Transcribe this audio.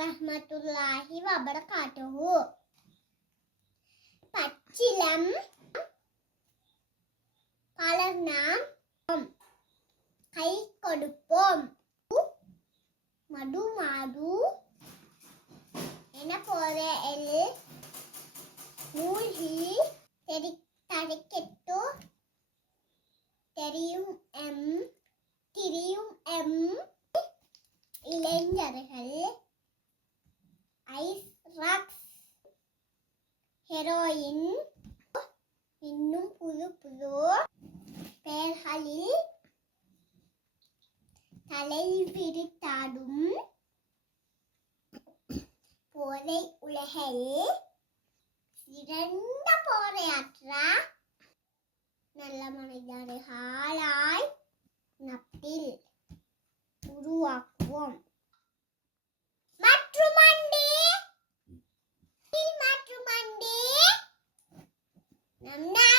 வரஹ்மத்துல்லாஹி வபரகாத்துஹு. பச்சிலம் பலர் நாம் கை கொடுப்போம். மடு மாடு என போற எல் மூழ்கி தடைக்கெட்டு தெரியும் இளைஞர்கள் ஐஸ் ரக்ஸ் ஹெரோயின் இன்னும் புது புது பெயர்களில் தலை விரித்தாடும் போதை உலகில் சிறந்த போரையாற்ற நல்ல மனிதர்களாய் நப்பில் உருவாக்குவோம். மற்றும் நம்